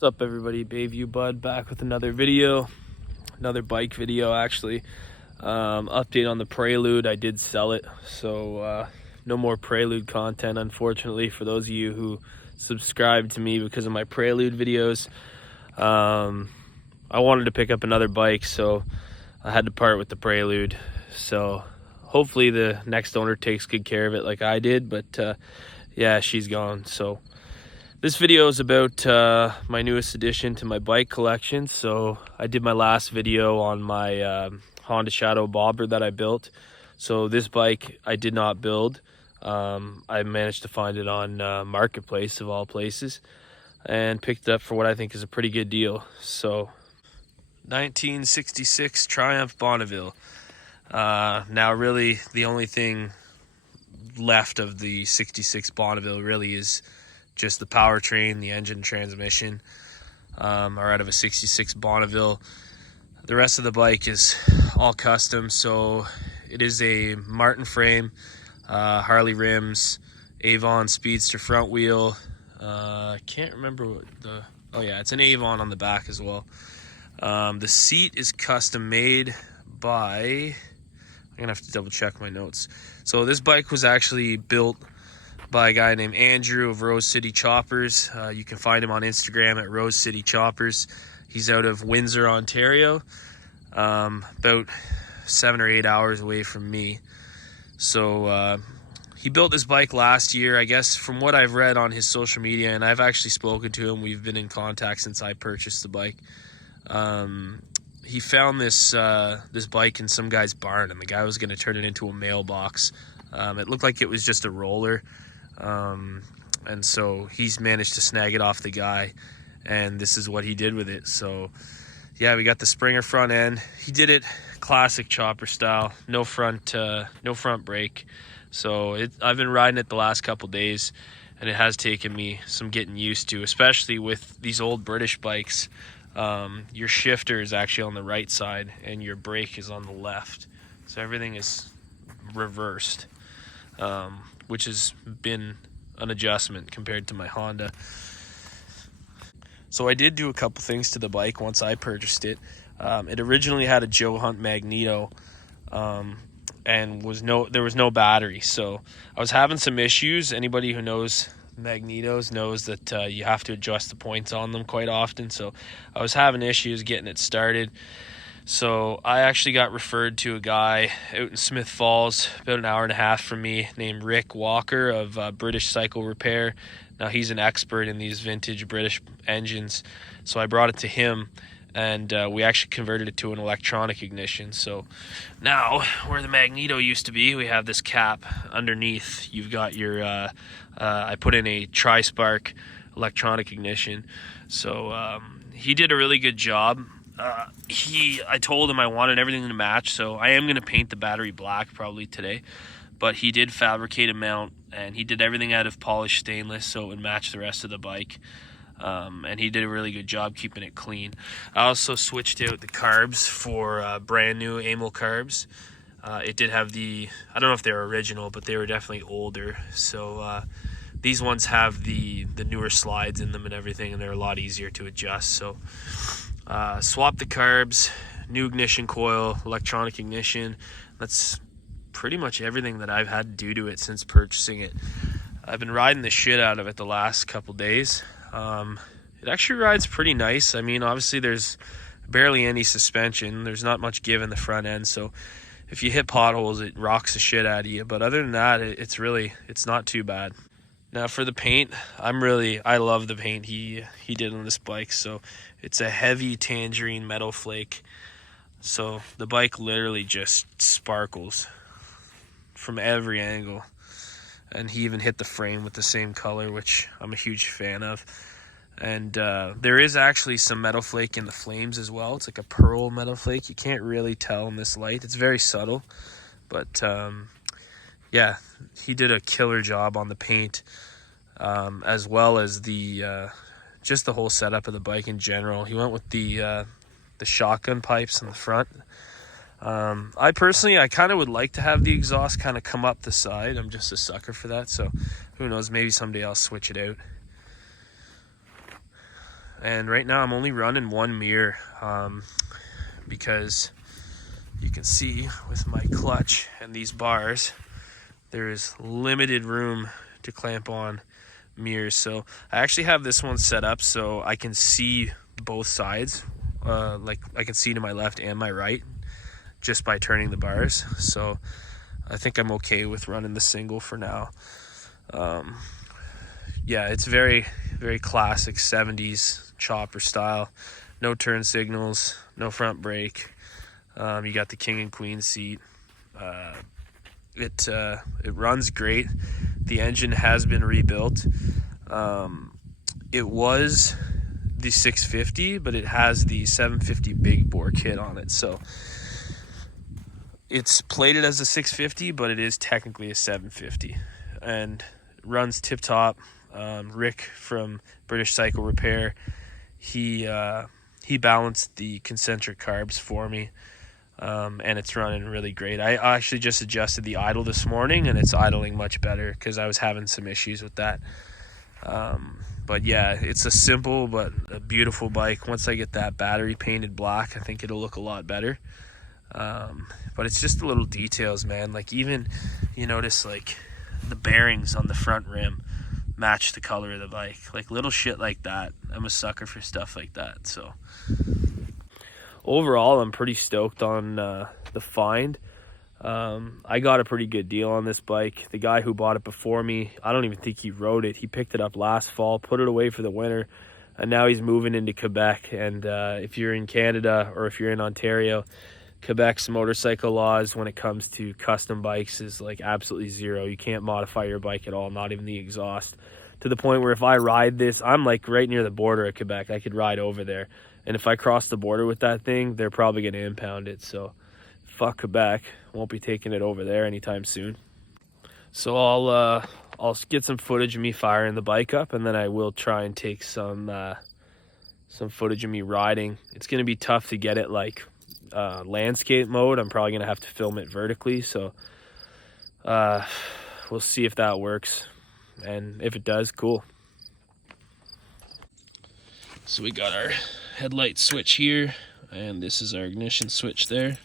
What's up everybody, Bayview Bud back with another video, another bike video actually. Update on the Prelude. I did sell it, so no more Prelude content unfortunately for those of you who subscribe to me because of my Prelude videos. I wanted to pick up another bike, so I had to part with the Prelude. So hopefully the next owner takes good care of it like I did, but yeah, she's gone. So this video is about my newest addition to my bike collection. So I did my last video on my Honda Shadow bobber that I built. So this bike I did not build. I managed to find it on Marketplace of all places and picked it up for what I think is a pretty good deal. So 1966 Triumph Bonneville. Now really the only thing left of the 66 Bonneville really is just the powertrain, the engine, transmission are out of a 66 Bonneville. The rest of the bike is all custom. So it is a Martin frame, Harley rims, Avon Speedster front wheel. I can't remember what the, oh yeah, it's an Avon on the back as well. The seat is custom made by, I'm gonna have to double check my notes. So this bike was actually built by a guy named Andrew of Rose City Choppers. You can find him on Instagram at Rose City Choppers. He's out of Windsor, Ontario, about 7 or 8 hours away from me. So he built this bike last year, I guess, from what I've read on his social media, and I've actually spoken to him. We've been in contact since I purchased the bike. He found this bike in some guy's barn, and the guy was going to turn it into a mailbox. It looked like it was just a roller. And so he's managed to snag it off the guy, and this is what he did with it. So yeah, we got the Springer front end. He did it classic chopper style, no front brake. So I've been riding it the last couple days, and it has taken me some getting used to, especially with these old British bikes. Your shifter is actually on the right side and your brake is on the left, so everything is reversed, which has been an adjustment compared to my Honda. So I did do a couple things to the bike once I purchased it. It originally had a Joe Hunt magneto, and there was no battery. So I was having some issues. Anybody who knows magnetos knows that you have to adjust the points on them quite often. So I was having issues getting it started. So I actually got referred to a guy out in Smith Falls, about an hour and a half from me, named Rick Walker of British Cycle Repair. Now he's an expert in these vintage British engines. So I brought it to him, and we actually converted it to an electronic ignition. So now where the magneto used to be, we have this cap underneath. You've got your, I put in a tri-spark electronic ignition. So he did a really good job. I told him I wanted everything to match, so I am going to paint the battery black probably today, but he did fabricate a mount, and he did everything out of polished stainless so it would match the rest of the bike, and he did a really good job keeping it clean. I also switched out the carbs for brand new Amel carbs. It did have I don't know if they're original, but they were definitely older, so these ones have the newer slides in them and everything, and they're a lot easier to adjust. So swap the carbs, new ignition coil, electronic ignition. That's pretty much everything that I've had to do to it since purchasing it. I've been riding the shit out of it the last couple days. It actually rides pretty nice. I mean, obviously there's barely any suspension. There's not much give in the front end, so if you hit potholes, it rocks the shit out of you. But other than that, it's not too bad. Now for the paint, I love the paint he did on this bike. So it's a heavy tangerine metal flake. So the bike literally just sparkles from every angle. And he even hit the frame with the same color, which I'm a huge fan of. And there is actually some metal flake in the flames as well. It's like a pearl metal flake. You can't really tell in this light. It's very subtle. But yeah, he did a killer job on the paint, as well as just the whole setup of the bike in general. He went with the shotgun pipes in the front. I personally kind of would like to have the exhaust kind of come up the side. I'm just a sucker for that, so who knows, maybe someday I'll switch it out. And right now I'm only running one mirror because you can see with my clutch and these bars, there is limited room to clamp on mirrors. So I actually have this one set up so I can see both sides. Like I can see to my left and my right just by turning the bars. So I think I'm okay with running the single for now. Yeah, it's very, very classic 70s chopper style. No turn signals, no front brake. You got the king and queen seat. It runs great. The engine has been rebuilt. It was the 650, but it has the 750 big bore kit on it. So it's plated as a 650, but it is technically a 750, and runs tip top. Rick from British Cycle Repair, he balanced the concentric carbs for me, and it's running really great. I actually just adjusted the idle this morning, and it's idling much better because I was having some issues with that. But yeah, it's a simple but a beautiful bike. Once I get that battery painted black, I think it'll look a lot better. But it's just the little details, man. Like, even you notice like the bearings on the front rim match the color of the bike, like little shit like that. I'm a sucker for stuff like that. So overall, I'm pretty stoked on the find. I got a pretty good deal on this bike. The guy who bought it before me, I don't even think he rode it. He picked it up last fall, put it away for the winter, and now he's moving into Quebec. And if you're in Canada or if you're in Ontario, Quebec's motorcycle laws when it comes to custom bikes is like absolutely zero. You can't modify your bike at all, not even the exhaust. To the point where if I ride this, I'm like right near the border of Quebec. I could ride over there. And if I cross the border with that thing, they're probably going to impound it. So fuck Quebec. Won't be taking it over there anytime soon. So I'll get some footage of me firing the bike up, and then I will try and take some footage of me riding. It's going to be tough to get it like landscape mode. I'm probably gonna have to film it vertically, so we'll see if that works, and if it does, cool. So we got our headlight switch here, and this is our ignition switch there.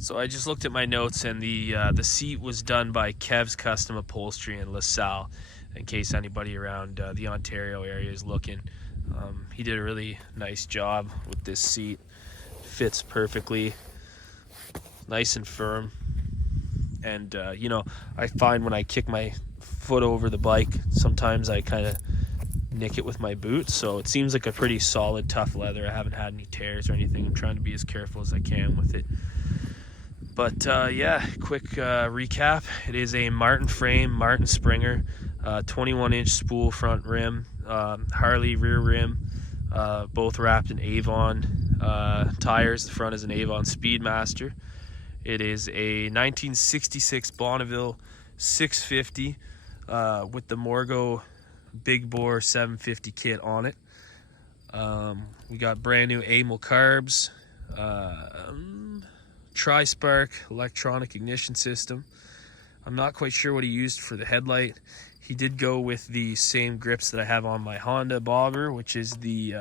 So I just looked at my notes, and the seat was done by Kev's Custom Upholstery in LaSalle, in case anybody around the Ontario area is looking. He did a really nice job with this seat. Fits perfectly, nice and firm. And you know, I find when I kick my foot over the bike, sometimes I kind of nick it with my boots. So it seems like a pretty solid, tough leather. I haven't had any tears or anything. I'm trying to be as careful as I can with it. But yeah, quick recap. It is a Martin frame, Martin Springer, 21-inch spool front rim, Harley rear rim, both wrapped in Avon tires. The front is an Avon Speedmaster. It is a 1966 Bonneville 650 with the Morgo big bore 750 kit on it. We got brand new Amel carbs, Tri-Spark electronic ignition system. I'm not quite sure what he used for the headlight. He did go with the same grips that I have on my Honda Bobber, which is the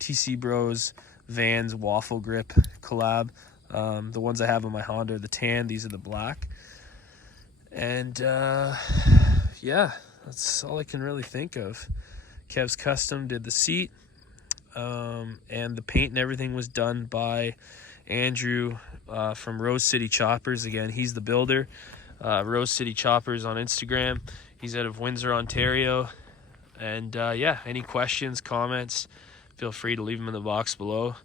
TC Bros Vans waffle grip collab. The ones I have on my Honda are the tan, these are the black. And yeah, that's all I can really think of. Kev's Custom did the seat, and the paint and everything was done by Andrew from Rose City Choppers. Again, he's the builder. Rose City Choppers on Instagram. He's out of Windsor, Ontario. And yeah, any questions, comments, feel free to leave them in the box below,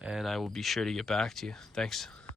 and I will be sure to get back to you. Thanks.